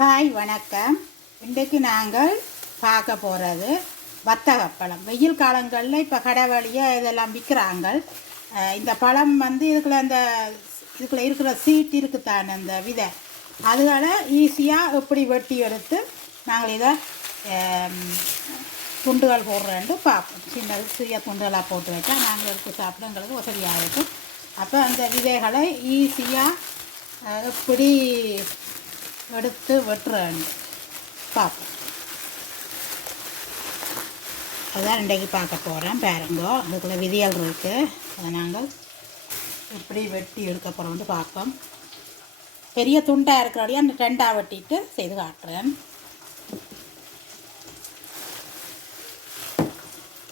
Hi வணக்கம். இன்றைக்கு நாங்கள் பார்க்க போகிறது வத்தகப்பழம். வெயில் காலங்களில் இப்போ கடை வழியாக இதெல்லாம் விற்கிறாங்க இந்த பழம் வந்து இதுக்குள்ள அந்த இதுக்குள்ள இருக்கிற சீட் இருக்குத்தானே அந்த விதை. அதனால ஈஸியாக எப்படி வெட்டி எடுத்து நாங்கள் இதை துண்டுகள் போடுறேன்ட்டு பார்ப்போம். சின்ன சிறிய துண்டுகளாக போட்டு வச்சா நாங்கள் எடுத்து சாப்பிட எங்களுக்கு வசதியாக இருக்கும். அப்போ அந்த விதைகளை ஈஸியாக எப்படி எடுத்து வெட்டுறேன் பார்ப்போம் அதான் இன்றைக்கு பார்க்க போகிறேன் பாருங்கோ அதுக்குள்ள விதியல் இருக்குது அதை நாங்கள் எப்படி வெட்டி எடுக்க போகிறோம்னு பார்ப்போம் பெரிய துண்டாக இருக்கிறபடியே அந்த ரெண்டாக வெட்டிட்டு செய்து காட்டுறேன்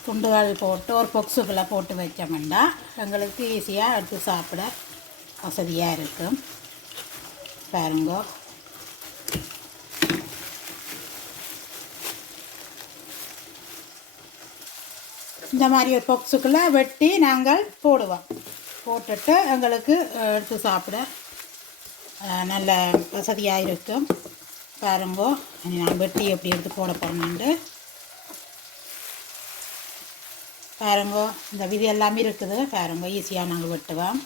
துண்டுகள் போட்டு ஒரு பொக்ஸுக்குள்ளே போட்டு வச்சோம்னா எங்களுக்கு ஈஸியாக எடுத்து சாப்பிட வசதியாக இருக்கும் பாருங்கோ இந்த மாதிரி ஒரு பொக்ஸுக்குள்ளே வெட்டி நாங்கள் போடுவோம். போட்டுட்டு எங்களுக்கு எடுத்து சாப்பிட நல்ல வசதியாக இருக்கும். பாருங்கோ நான் வெட்டி எப்படி எடுத்து போட போகிறேன்ட்டு பாருங்கோ இந்த விதி எல்லாமே இருக்குது. பாருங்க ஈஸியாக நாங்கள் வெட்டுவோம்.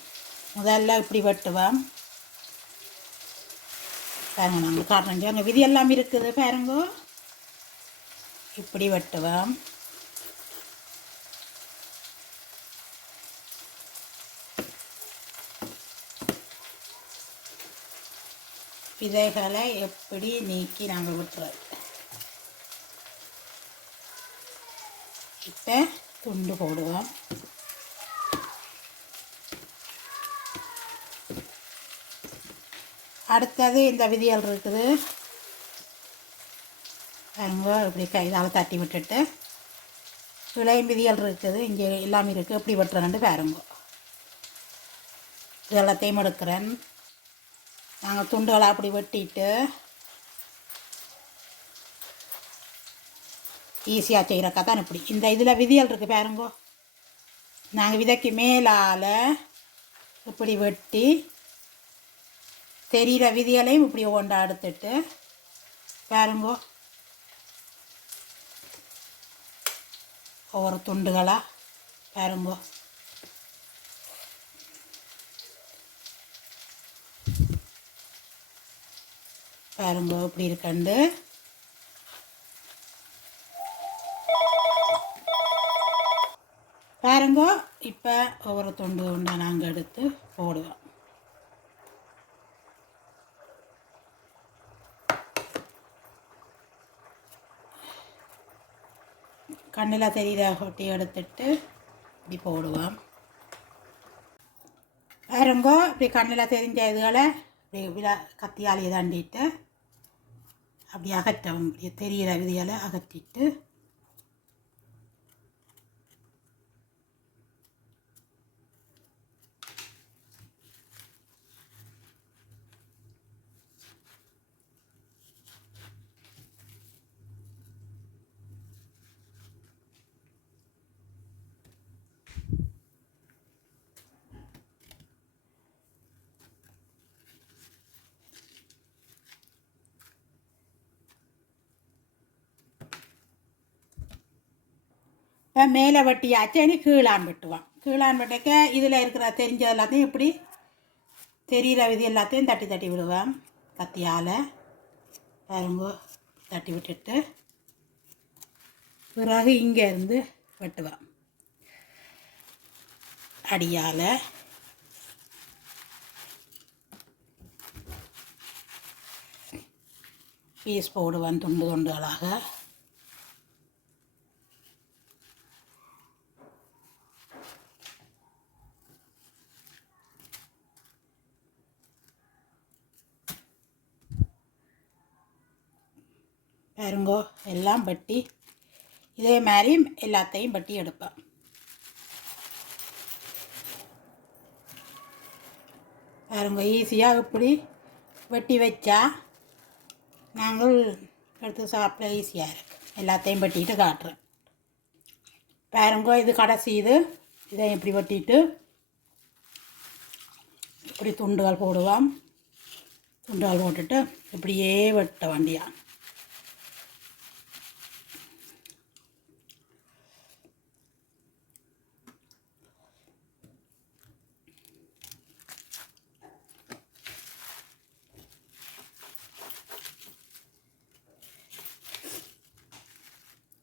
முதல்ல இப்படி வெட்டுவோம். பாருங்க நாங்கள் காட்டுறோம். அங்கே விதி எல்லாமே இருக்குது. பாருங்கோ. இப்படி வெட்டுவோம். விதைகளை எப்படி நீக்கி நாங்கள் விட்டுறது இப்போ துண்டு போடுவோம். அடுத்தது இந்த விதிகள் இருக்குது. அங்கே இப்படி கைதால் தட்டி விட்டுட்டு விளையும் விதிகள் இருக்குது. இங்கே எல்லாமே இருக்குது எப்படி வெட்டுறேன்னு பாருங்க. இது எல்லாத்தையும் எடுக்கிறேன். நாங்கள் துண்டுகளை அப்படி வெட்டிட்டு ஈஸியாக செய்கிறக்கா தான் இப்படி. இந்த இதில் விதியல் இருக்குது பாருங்கோ. நாங்கள் விதைக்கு மேலால் இப்படி வெட்டி தெரிகிற விதிகளையும் இப்படி ஒன்றா எடுத்துட்டு பாருங்கோ. ஒவ்வொரு துண்டுகளாக பாருங்கோ. பாருங்க இப்படி இருக்கண்டு. பாருங்க இப்போ ஒவ்வொரு துண்டு உண்டா நாங்கள் எடுத்து போடுவோம். கண்ணில் தெரியுற கொட்டி எடுத்துட்டு இப்படி போடுவோம். பாருங்க இப்படி கண்ணில் தெரிஞ்ச இதுகளை இப்படி விழா கத்தியால் தாண்டிட்டு அப்படி அகற்றவும் இப்படி தெரிகிற விதியால் அகற்றிட்டு இப்போ மேலே வெட்டியாச்சு இனி கீழான் வெட்டுவான் கீழான் வெட்டக்க இதில் இருக்கிற தெரிஞ்ச எல்லாத்தையும் இப்படி தெரிகிற விதி எல்லாத்தையும் தட்டி தட்டி விடுவேன் கத்தியால் பாருங்க தட்டி விட்டுட்டு பிறகு இங்கேருந்து வெட்டுவேன் அடியால் பீஸ் போடுவேன் துண்டு துண்டுகளாக பாருங்கோ எல்லாம் பட்டி இதே மாதிரி எல்லாத்தையும் பட்டி எடுப்பேன். பாருங்க ஈஸியாக இப்படி வெட்டி வச்சா நாங்கள் எடுத்து சாப்பிட ஈஸியாக இருக்குது எல்லாத்தையும் வெட்டிட்டு காட்டுறேன். பாருங்க இது கடைசி இது. இதை இப்படி வெட்டிட்டு இப்படி துண்டுகள் போடுவோம். துண்டுகள் போட்டுட்டு இப்படியே வெட்ட வண்டியான்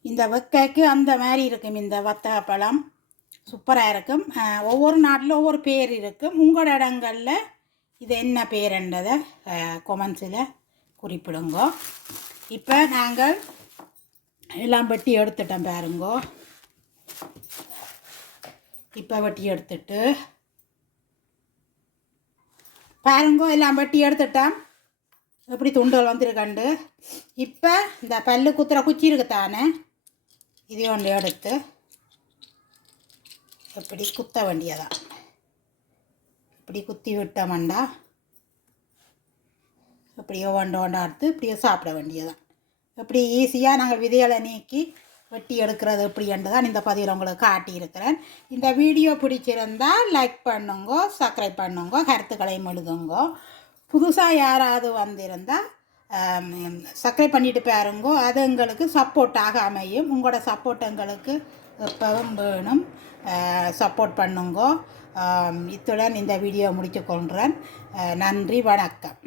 இந்த வெக்கைக்கு அந்த மாதிரி இருக்கும். இந்த வத்தக பழம் சூப்பராக இருக்கும். ஒவ்வொரு நாட்டில் ஒவ்வொரு பேர் இருக்கும். உங்களோட இடங்களில் இது என்ன பேருன்றதை கொமெண்ட்ஸில் குறிப்பிடுங்க. இப்போ நாங்கள் எல்லாம் வெட்டி எடுத்துட்டோம் பாருங்கோ. இப்போ வெட்டி எடுத்துட்டு பாருங்கோ எல்லாம் வெட்டி எடுத்துட்டோம். எப்படி துண்டல் வந்துருக்கண்டு இப்போ இந்த பல்லு குத்துற குச்சி இருக்கு தானே இது ஒன்று எடுத்து இப்படி குத்த வேண்டியதான் இப்படி குத்தி விட்டோம்டா இப்படியோ ஒன்று ஒண்டா எடுத்து இப்படியோ சாப்பிட வேண்டியதான் இப்படி ஈஸியாக நாங்கள் விதைகளை நீக்கி வெட்டி எடுக்கிறது எப்படின்னு தான் இந்த பதிவில் உங்களுக்கு காட்டியிருக்கிறேன். இந்த வீடியோ பிடிச்சிருந்தா லைக் பண்ணுங்க சப்ஸ்கிரைப் பண்ணுங்க கருத்துக்களையும் எழுதுங்க. புதுசாக யாராவது வந்திருந்தால் சப்ஸ்கிரைப் பண்ணிட்டு பாருங்கோ. அது எங்களுக்கு சப்போர்ட்டாக அமையும். உங்களோட சப்போர்ட் எங்களுக்கு எப்பவும் வேணும். சப்போர்ட் பண்ணுங்கோ. இத்துடன் இந்த வீடியோ முடித்துக்கொள்கிறேன் அஹ், நன்றி வணக்கம்.